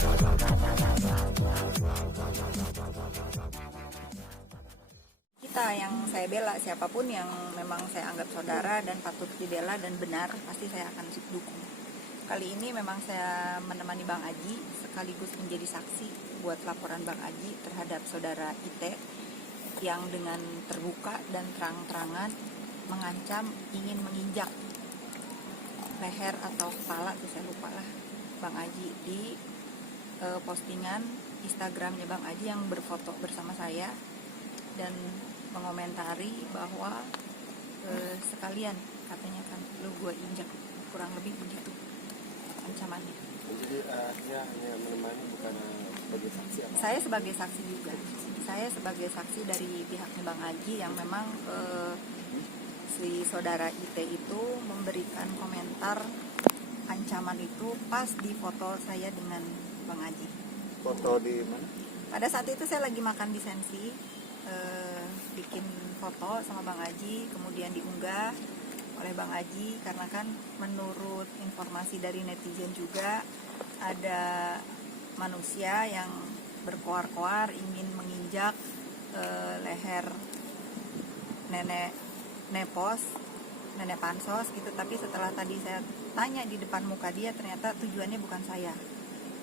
Kita yang saya bela, siapapun yang memang saya anggap saudara dan patut dibela dan benar, pasti saya akan dukung. Kali ini memang saya menemani Bang Aji sekaligus menjadi saksi buat laporan Bang Aji terhadap saudara Ite yang dengan terbuka dan terang-terangan mengancam ingin menginjak leher atau kepala, saya lupa lah, Bang Aji di postingan Instagramnya Bang Aji yang berfoto bersama saya dan mengomentari bahwa sekalian katanya kan lu gue injak, kurang lebih begitu ancamannya. Jadi dia hanya menemani, bukan sebagai saksi apa? Saya sebagai saksi juga. Saya sebagai saksi dari pihaknya Bang Aji yang memang si saudara Ite itu memberikan komentar ancaman itu pas di foto saya dengan Bang Aji. Foto di mana? Pada saat itu saya lagi makan di Sensi, bikin foto sama Bang Aji, kemudian diunggah oleh Bang Aji karena kan menurut informasi dari netizen juga ada manusia yang berkoar-koar ingin menginjak leher nenek Pansos gitu. Tapi setelah tadi saya tanya di depan muka dia, ternyata tujuannya bukan saya.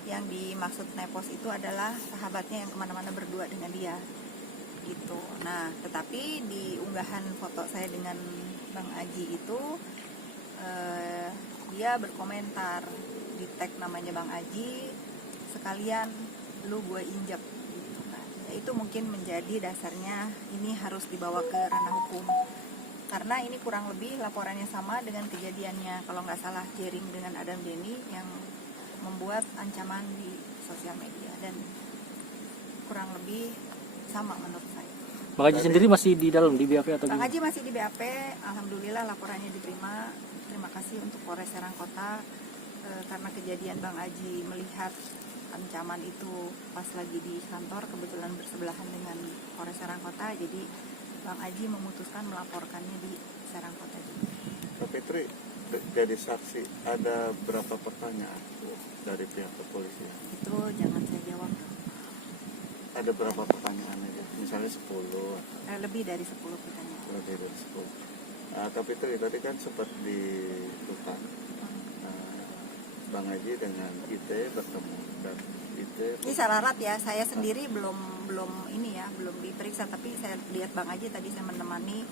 Yang dimaksud Nepos itu adalah sahabatnya yang kemana-mana berdua dengan dia gitu. Nah, tetapi di unggahan foto saya dengan Bang Aji itu dia berkomentar, di tag namanya Bang Aji, sekalian lu gue injak gitu. Nah, itu mungkin menjadi dasarnya ini harus dibawa ke ranah hukum karena ini kurang lebih laporannya sama dengan kejadiannya, kalau nggak salah, Jering dengan Adam Denny yang membuat ancaman di sosial media, dan kurang lebih sama menurut saya. Bang Aji sendiri masih di dalam di BAP atau Bang gimana? Aji masih di BAP, alhamdulillah laporannya diterima. Terima kasih untuk Polres Serang Kota karena kejadian Bang Aji melihat ancaman itu pas lagi di kantor, kebetulan bersebelahan dengan Polres Serang Kota, jadi Bang Aji memutuskan melaporkannya di Serang Kota juga. Pak Petri, jadi saksi, ada berapa pertanyaan dari pihak kepolisian? Itu jangan saya jawab. Ada berapa pertanyaan aja? Misalnya 10 atau Lebih dari 10 pertanyaan. lebih dari 10. Kak Petri, tadi kan sempat di Rutan, Bang Aji dengan Ite bertemu, dan Ite Ini syarat ya, saya sendiri belum ini ya, belum diperiksa, tapi saya lihat Bang Aji tadi, saya menemani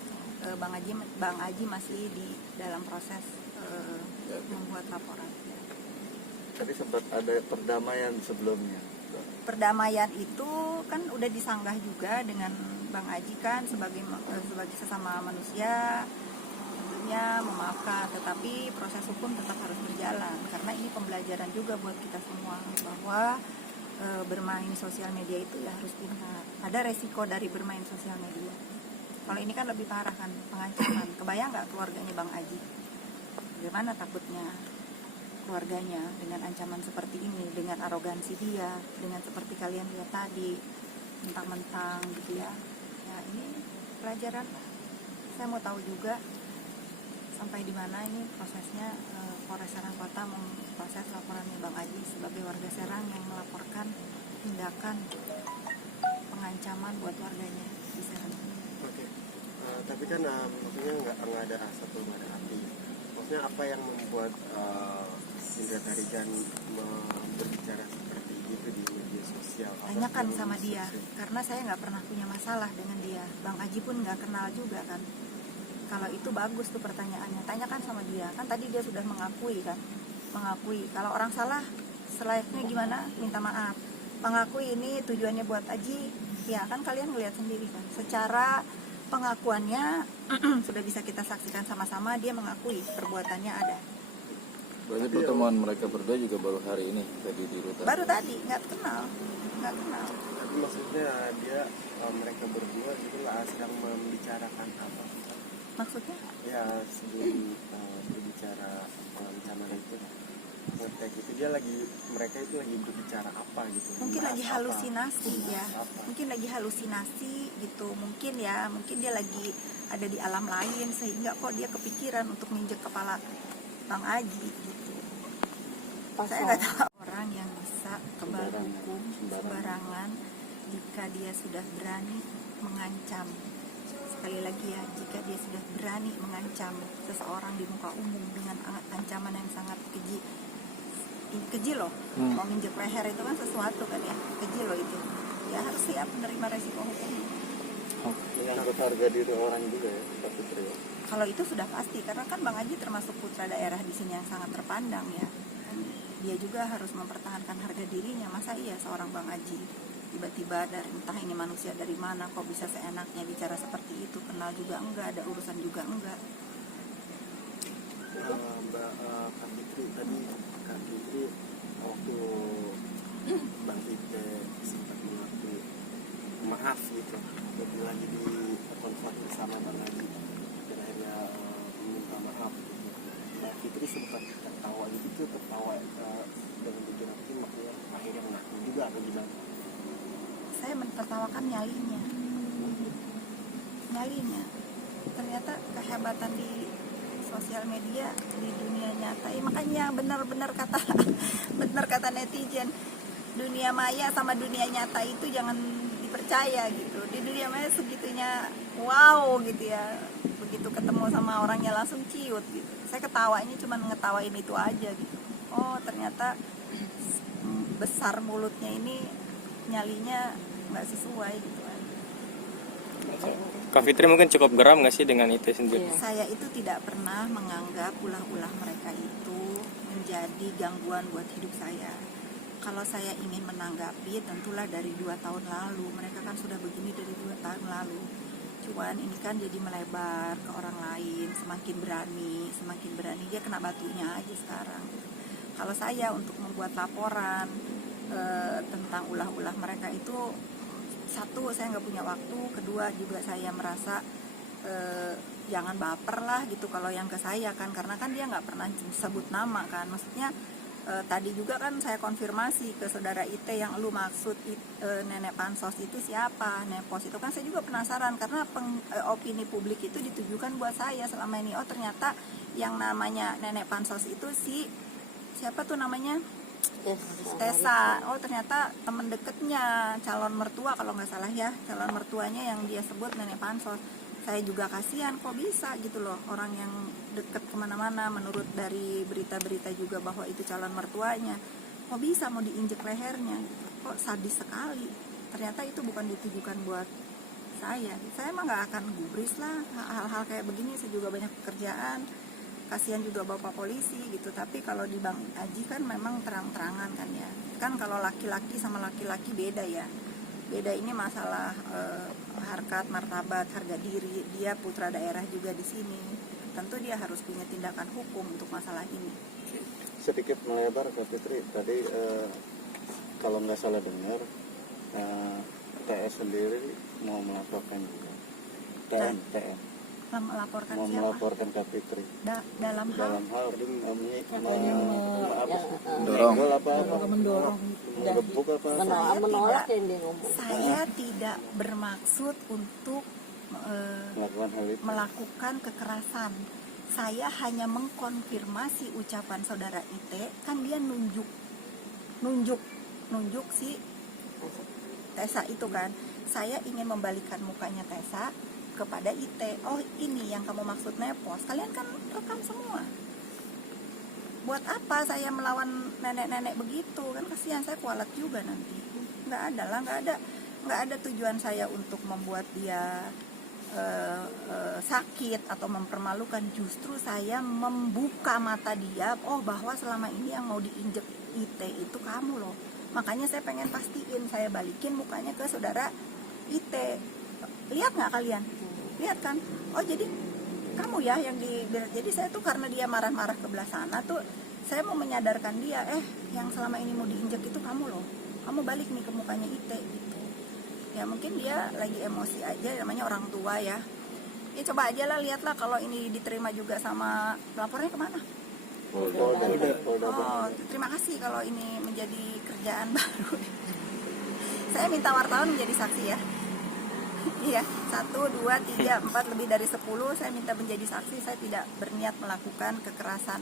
Bang Aji masih di dalam proses membuat laporan. tadi sempat ada perdamaian sebelumnya. Perdamaian itu kan udah disanggah juga dengan Bang Aji kan sebagai sesama manusia, tentunya memaafkan, tetapi proses hukum tetap harus berjalan karena ini pembelajaran juga buat kita semua bahwa bermain sosial media itu ya harus pintar. Ada resiko dari bermain sosial media. Kalau ini kan lebih parah kan, pengancaman. Kebayang nggak keluarganya Bang Aji? Bagaimana takutnya keluarganya dengan ancaman seperti ini, dengan arogansi dia, dengan seperti kalian lihat tadi, mentang-mentang gitu ya. Ya ini pelajaran. Saya mau tahu juga sampai di mana ini prosesnya. Polres Serang Kota memproses laporannya Bang Aji sebagai warga Serang yang melaporkan tindakan pengancaman buat warganya di Serang. Oke. Tapi kan maksudnya nggak ada rasa tuh, nggak ada hati. Maksudnya apa yang membuat Indra Tarigan berbicara seperti itu di media sosial? Tanyakan sama dia, karena saya nggak pernah punya masalah dengan dia. Bang Aji pun nggak kenal juga kan. Kalau itu bagus tuh pertanyaannya, tanyakan sama dia. Kan tadi dia sudah mengakui kan, kalau orang salah selayaknya gimana, minta maaf. Mengakui ini tujuannya buat Aji, ya kan kalian ngelihat sendiri kan. Secara pengakuannya sudah bisa kita saksikan sama-sama, dia mengakui perbuatannya ada. Berarti pertemuan mereka berdua juga baru hari ini tadi di Rutan? Baru tadi, nggak kenal. Tapi maksudnya mereka berdua gitu lah sedang membicarakan apa? Maksudnya? Ya sebelum berbicara ancaman itu, ngetek itu mereka itu lagi berbicara apa gitu? Mungkin lagi halusinasi ya. Apa? Mungkin lagi halusinasi gitu. Mungkin dia lagi ada di alam lain sehingga kok dia kepikiran untuk nginjek kepala Bang Aji gitu. Saya nggak tahu orang orang yang bisa kebal hukum sembarangan jika dia sudah berani mengancam. Sekali lagi ya, jika dia sudah berani mengancam seseorang di muka umum dengan ancaman yang sangat keji. Keji loh, mau nginjek leher itu kan sesuatu kan ya, keji loh itu. Ya harus siap menerima resiko hukum. Menyangkut harga diri orang juga ya, Pak Fitri. Kalau itu sudah pasti, karena kan Bang Haji termasuk putra daerah di sini yang sangat terpandang ya. Dia juga harus mempertahankan harga dirinya. Masa iya seorang Bang Haji tiba-tiba dari entah ini manusia dari mana kok bisa seenaknya bicara seperti itu, kenal juga enggak, ada urusan juga enggak. Mbak Kak Fitri tadi, Kak Fitri waktu Bang Fitri sempat mengakui maaf gitu, jadi lagi di konfront bersama Bang Haji dan akhirnya meminta maaf gitu. Mbak Fitri sempat tertawa gitu tuh, tertawa dengan jujur hati, makanya akhirnya mengaku juga atau gimana? Saya mentertawakan nyalinya. Ternyata kehebatan di sosial media, di dunia nyata, makanya benar kata netizen, dunia maya sama dunia nyata itu jangan dipercaya gitu. Di dunia maya segitunya wow gitu ya, begitu ketemu sama orangnya langsung ciut gitu. Saya ketawanya cuma ngetawain itu aja gitu. Oh ternyata besar mulutnya ini, nyalinya nggak sesuai gitu kan. Kak Fitri mungkin cukup geram nggak sih dengan itu sendiri? Saya itu tidak pernah menganggap ulah-ulah mereka itu menjadi gangguan buat hidup saya. Kalau saya ingin menanggapi, tentulah dari 2 tahun lalu. Mereka kan sudah begini dari 2 tahun lalu. Cuman ini kan jadi melebar ke orang lain, semakin berani dia kena batunya aja sekarang. Kalau saya untuk membuat laporan tentang ulah-ulah mereka itu, satu, saya nggak punya waktu, kedua juga saya merasa jangan baper lah gitu kalau yang ke saya kan, karena kan dia nggak pernah sebut nama kan. Maksudnya tadi juga kan saya konfirmasi ke saudara IT yang lu maksud nenek pansos itu siapa, nenek pos itu kan saya juga penasaran, karena opini publik itu ditujukan buat saya selama ini. Oh ternyata yang namanya nenek pansos itu siapa tuh namanya, Tessa. Oh ternyata temen deketnya calon mertua kalau nggak salah ya, calon mertuanya yang dia sebut nenek pansos. Saya juga kasihan, kok bisa gitu loh, orang yang deket kemana-mana, menurut dari berita-berita juga bahwa itu calon mertuanya, kok bisa mau diinjek lehernya, kok sadis sekali. Ternyata itu bukan ditujukan buat saya emang nggak akan gubris lah hal-hal kayak begini. Saya juga banyak pekerjaan, kasihan juga bapak polisi gitu. Tapi kalau di Bang Haji kan memang terang-terangan kan ya, kan kalau laki-laki sama laki-laki beda ya. Beda ini masalah harkat, martabat, harga diri. Dia putra daerah juga di sini. Tentu dia harus punya tindakan hukum untuk masalah ini. Sedikit melebar Kak Fitri, tadi kalau nggak salah dengar TS sendiri mau melaporkan juga. TN Melaporkan mau siapa? melaporkan Kak Fitri Dalam hal mendorong menggebuk apa menolak yang dia ngomong. saya tidak bermaksud untuk melakukan hal itu. melakukan kekerasan. Saya hanya mengkonfirmasi ucapan saudara IT, kan dia nunjuk si Tessa itu kan. Saya ingin membalikkan mukanya Tessa kepada IT. Oh ini yang kamu maksud nepos, kalian kan rekam semua. Buat apa saya melawan nenek-nenek begitu, kan kasihan, saya kualat juga nanti. Nggak ada tujuan saya untuk membuat dia sakit atau mempermalukan. Justru saya membuka mata dia, oh bahwa selama ini yang mau diinjek IT itu kamu loh. Makanya saya pengen pastiin, saya balikin mukanya ke saudara IT. Lihat nggak kalian? Lihat kan? Oh jadi kamu ya yang jadi saya tuh karena dia marah-marah ke belah sana tuh, saya mau menyadarkan dia, yang selama ini mau diinjek itu kamu loh. Kamu balik nih ke mukanya IT gitu. Ya mungkin dia lagi emosi aja, namanya orang tua ya. Ya coba aja lah, lihatlah kalau ini diterima juga sama pelapornya kemana. Oh, terima kasih kalau ini menjadi kerjaan baru. Saya minta wartawan menjadi saksi ya. Iya, 1, 2, 3, 4, lebih dari 10 saya minta menjadi saksi. Saya tidak berniat melakukan kekerasan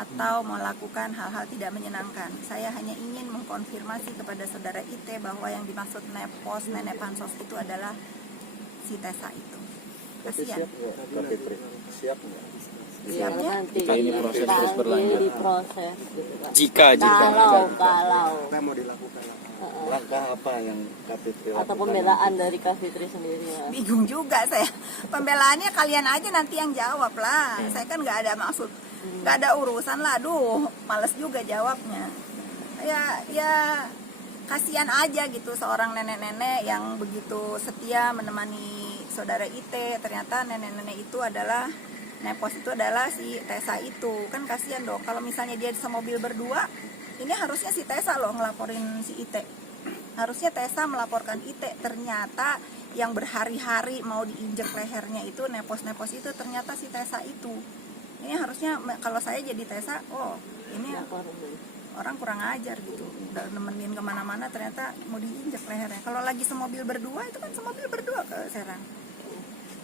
atau melakukan hal-hal tidak menyenangkan. Saya hanya ingin mengkonfirmasi kepada saudara IT bahwa yang dimaksud nepos, nenek pansos itu adalah si Tessa itu. Kasihan. Kak Fitri, siap nggak? Iya, Siapnya? nanti Jika ini proses terus berlanjut. diproses gitu kan. Jika Kalau Apa yang mau dilakukan? Langkah apa yang Kak Fitri atau lakukan? pembelaan dari Kak Fitri sendiri ya. Bingung juga saya. Pembelaannya kalian aja nanti yang jawab lah. Saya kan nggak ada maksud, nggak ada urusan lah. Aduh, males juga jawabnya. Ya kasihan aja gitu seorang nenek-nenek yang begitu setia menemani saudara IT. Ternyata nenek-nenek itu adalah nepos itu adalah si Tessa itu. Kan kasihan dong kalau misalnya dia semobil berdua. Ini harusnya si Tessa loh ngelaporin si IT. Harusnya Tessa melaporkan IT. Ternyata yang berhari-hari mau diinjek lehernya itu nepos-nepos itu ternyata si Tessa itu. Ini harusnya kalau saya jadi Tessa, oh ini orang kurang ajar gitu. Udah nemenin kemana-mana ternyata mau diinjek lehernya. Kalau lagi semobil berdua itu kan semobil berdua ke Serang.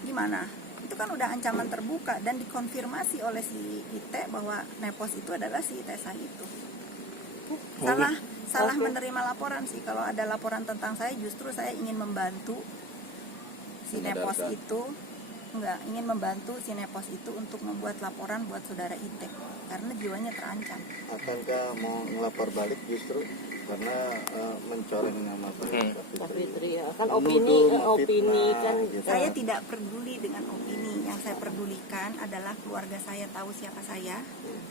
Gimana? Itu kan udah ancaman terbuka dan dikonfirmasi oleh si IT bahwa nepos itu adalah si Tessa itu. Salah menerima laporan sih. Kalau ada laporan tentang saya justru saya ingin membantu si nepos Menyadarkan. itu, ingin membantu si nepos itu untuk membuat laporan buat saudara IT karena jiwanya terancam. Akankah mau ngelapor balik justru karena mencoreng nama baik Kak Fitri ya. Kan opini kan Saya tidak peduli dengan opini. Yang saya pedulikan adalah keluarga saya tahu siapa saya,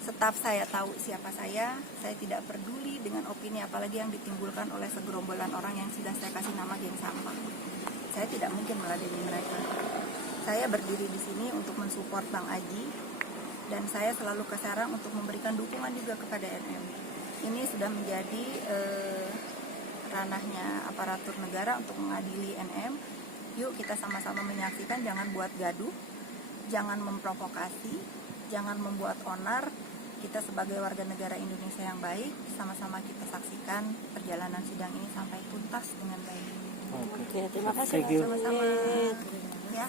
staf saya tahu siapa saya. Saya tidak peduli dengan opini apalagi yang ditimbulkan oleh segerombolan orang yang sudah saya kasih nama geng sampah. Saya tidak mungkin meladeni mereka. Saya berdiri di sini untuk mensupport Bang Aji dan saya selalu ke Serang untuk memberikan dukungan juga kepada NM. Ini sudah menjadi ranahnya aparatur negara untuk mengadili NM. Yuk kita sama-sama menyaksikan, jangan buat gaduh, jangan memprovokasi, jangan membuat onar. Kita sebagai warga negara Indonesia yang baik, sama-sama kita saksikan perjalanan sidang ini sampai tuntas dengan baik. Oke, terima kasih. Thank you. Sama-sama. Ya.